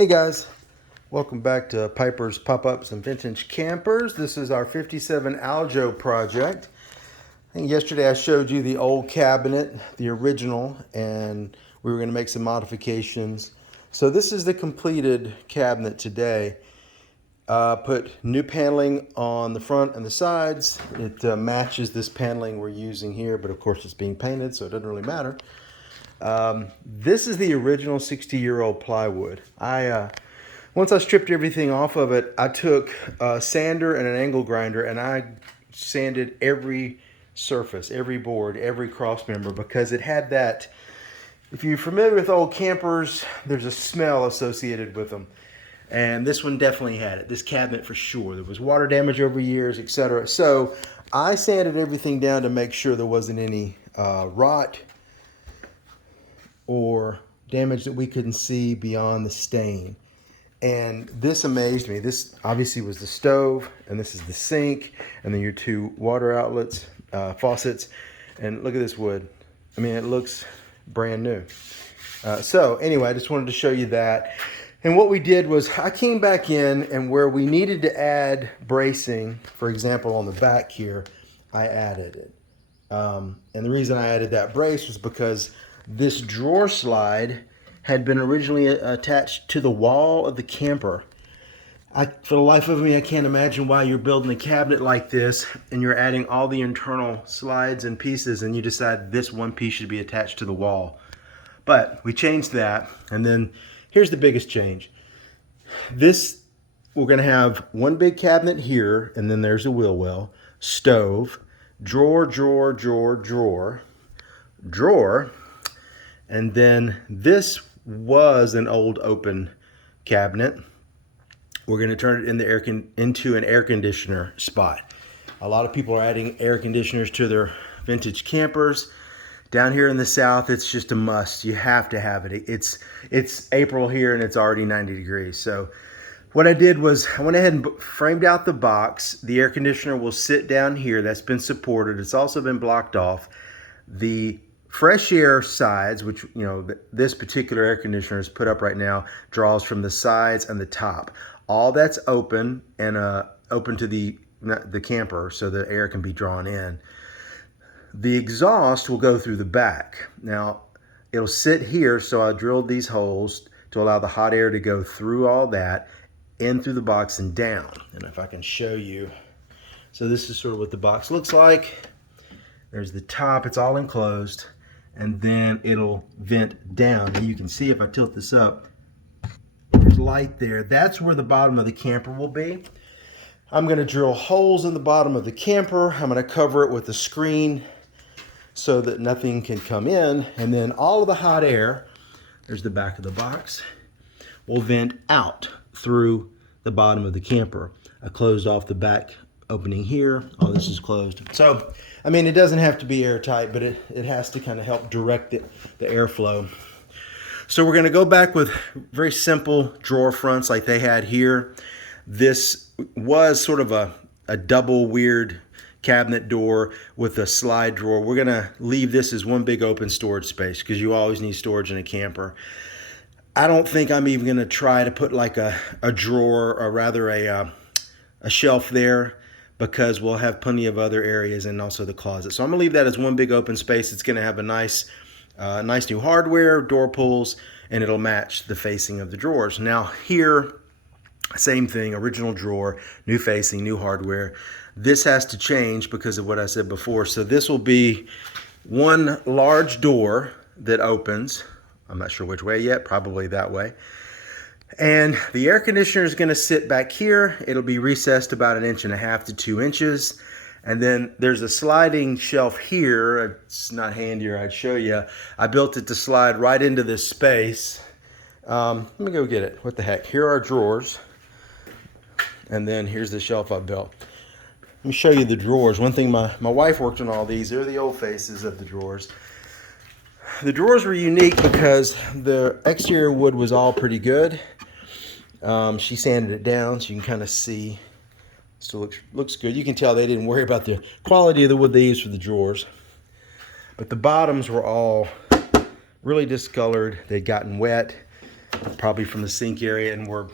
Hey guys, welcome back to Piper's Pop-Ups and Vintage Campers. This is our 57 Aljo project. I think yesterday I showed you the old cabinet, the original, and we were going to make some modifications. So this is the completed cabinet today. Put new paneling on the front and the sides. It matches this paneling we're using here, but of course it's being painted, so it doesn't really matter. This is the original 60-year-old plywood. Once I stripped everything off of it, I took a sander and an angle grinder and I sanded every surface, every board, every cross member, because it had that, if you're familiar with old campers, there's a smell associated with them. And this one definitely had it. This cabinet for sure. There was water damage over years, etc. So I sanded everything down to make sure there wasn't any rot or damage that we couldn't see beyond the stain. And this amazed me. This obviously was the stove, and this is the sink, and then your two water outlets, faucets. And look at this wood. I mean, it looks brand new. So anyway, I just wanted to show you that. And what we did was I came back in, and where we needed to add bracing, for example, on the back here, I added it. And the reason I added that brace was because this drawer slide had been originally attached to the wall of the camper. For the life of me, I can't imagine why you're building a cabinet like this and you're adding all the internal slides and pieces and you decide this one piece should be attached to the wall. But we changed that, and then here's the biggest change. We're gonna have one big cabinet here, and then there's a wheel well, stove, drawer, drawer, drawer, drawer, drawer, and then this was an old open cabinet. We're going to turn it into an air conditioner spot. A lot of people are adding air conditioners to their vintage campers. Down here in the South, it's just a must. You have to have it. It's April here and it's already 90 degrees. So what I did was I went ahead and framed out the box. The air conditioner will sit down here. That's been supported. It's also been blocked off. The fresh air sides, which, you know, this particular air conditioner is put up right now, draws from the sides and the top. All that's open and open to the camper so the air can be drawn in. The exhaust will go through the back. Now, it'll sit here, so I drilled these holes to allow the hot air to go through all that, in through the box and down. And if I can show you, so this is sort of what the box looks like. There's the top, it's all enclosed. And then it'll vent down. And you can see if I tilt this up, there's light there. That's where the bottom of the camper will be. I'm going to drill holes in the bottom of the camper. I'm going to cover it with a screen so that nothing can come in. And then all of the hot air, there's the back of the box, will vent out through the bottom of the camper. I closed off the back opening here. All this is closed. So, I mean, it doesn't have to be airtight, but it has to kind of help direct the airflow. So we're going to go back with very simple drawer fronts like they had here. This was sort of a double weird cabinet door with a slide drawer. We're going to leave this as one big open storage space because you always need storage in a camper. I don't think I'm even going to try to put like a drawer, or rather a shelf there, because we'll have plenty of other areas and also the closet. So I'm gonna leave that as one big open space. It's gonna have a nice new hardware, door pulls, and it'll match the facing of the drawers. Now here, same thing, original drawer, new facing, new hardware. This has to change because of what I said before. So this will be one large door that opens. I'm not sure which way yet, probably that way. And the air conditioner is going to sit back here. It'll be recessed about 1.5 inches to 2 inches. And then there's a sliding shelf here. It's not handy, or I'd show you. I built it to slide right into this space. Let me go get it. What the heck? Here are drawers. And then here's the shelf I built. Let me show you the drawers. One thing, my wife worked on all these. They're the old faces of the drawers. The drawers were unique because the exterior wood was all pretty good. She sanded it down so you can kind of see. Still looks good. You can tell they didn't worry about the quality of the wood they used for the drawers. But the bottoms were all really discolored. They'd gotten wet. probably from the sink area, and were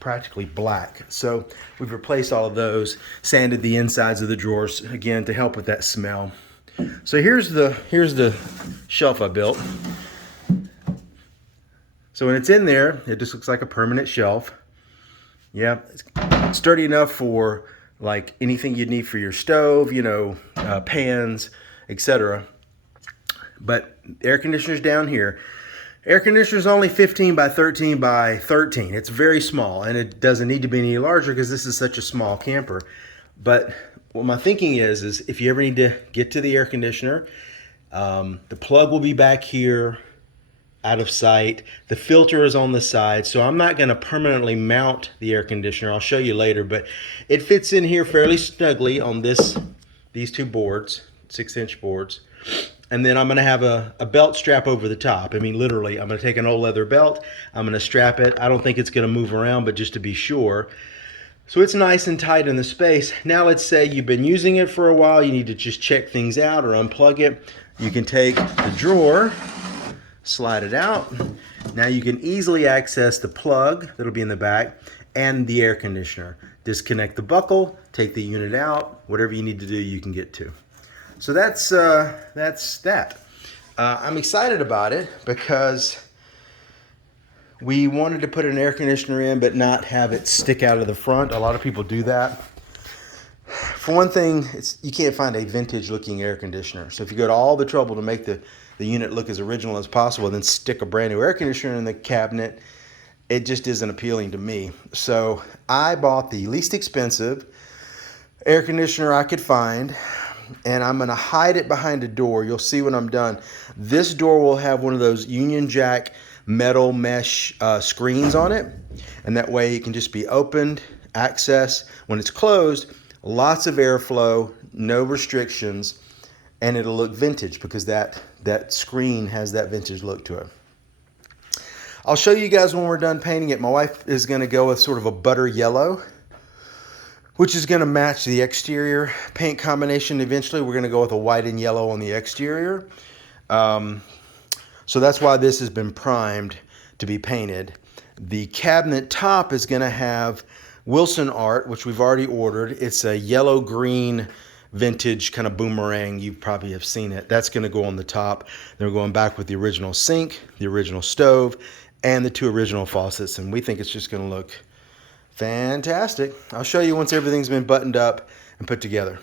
practically black. So we've replaced all of those, sanded the insides of the drawers again to help with that smell. So here's the shelf I built. So when it's in there, it just looks like a permanent shelf. Yeah, it's sturdy enough for like anything you'd need for your stove, you know, pans, etc. But air conditioner's down here. Air conditioner's only 15 by 13 by 13. It's very small, and it doesn't need to be any larger because this is such a small camper. But what my thinking is if you ever need to get to the air conditioner, the plug will be back here, out of sight. The filter is on the side, so I'm not going to permanently mount the air conditioner. I'll show you later, but it fits in here fairly snugly on these two boards, 6-inch boards. And then I'm going to have a belt strap over the top. I mean, literally, I'm going to take an old leather belt. I'm going to strap it. I don't think it's going to move around, but just to be sure. So it's nice and tight in the space. Now let's say you've been using it for a while. You need to just check things out or unplug it. You can take the drawer, slide it out. Now you can easily access the plug that'll be in the back and the air conditioner. Disconnect the buckle, take the unit out. Whatever you need to do, you can get to. So that's that. I'm excited about it because we wanted to put an air conditioner in but not have it stick out of the front. A lot of people do that. For one thing, you can't find a vintage looking air conditioner. So if you go to all the trouble to make the unit look as original as possible and then stick a brand new air conditioner in the cabinet, it just isn't appealing to me. So I bought the least expensive air conditioner I could find, and I'm going to hide it behind a door. You'll see when I'm done. This door will have one of those Union Jack metal mesh screens on it, and that way it can just be opened, access. When it's closed, lots of airflow, no restrictions, and it'll look vintage because that screen has that vintage look to it. I'll show you guys when we're done painting it. My wife is going to go with sort of a butter yellow, which is going to match the exterior paint combination. Eventually, we're going to go with a white and yellow on the exterior. So that's why this has been primed to be painted. The cabinet top is going to have Wilson art, which we've already ordered. It's a yellow-green vintage kind of boomerang. You probably have seen it. That's going to go on the top. Then we're going back with the original sink, the original stove, and the 2 original faucets. And we think it's just going to look fantastic. I'll show you once everything's been buttoned up and put together.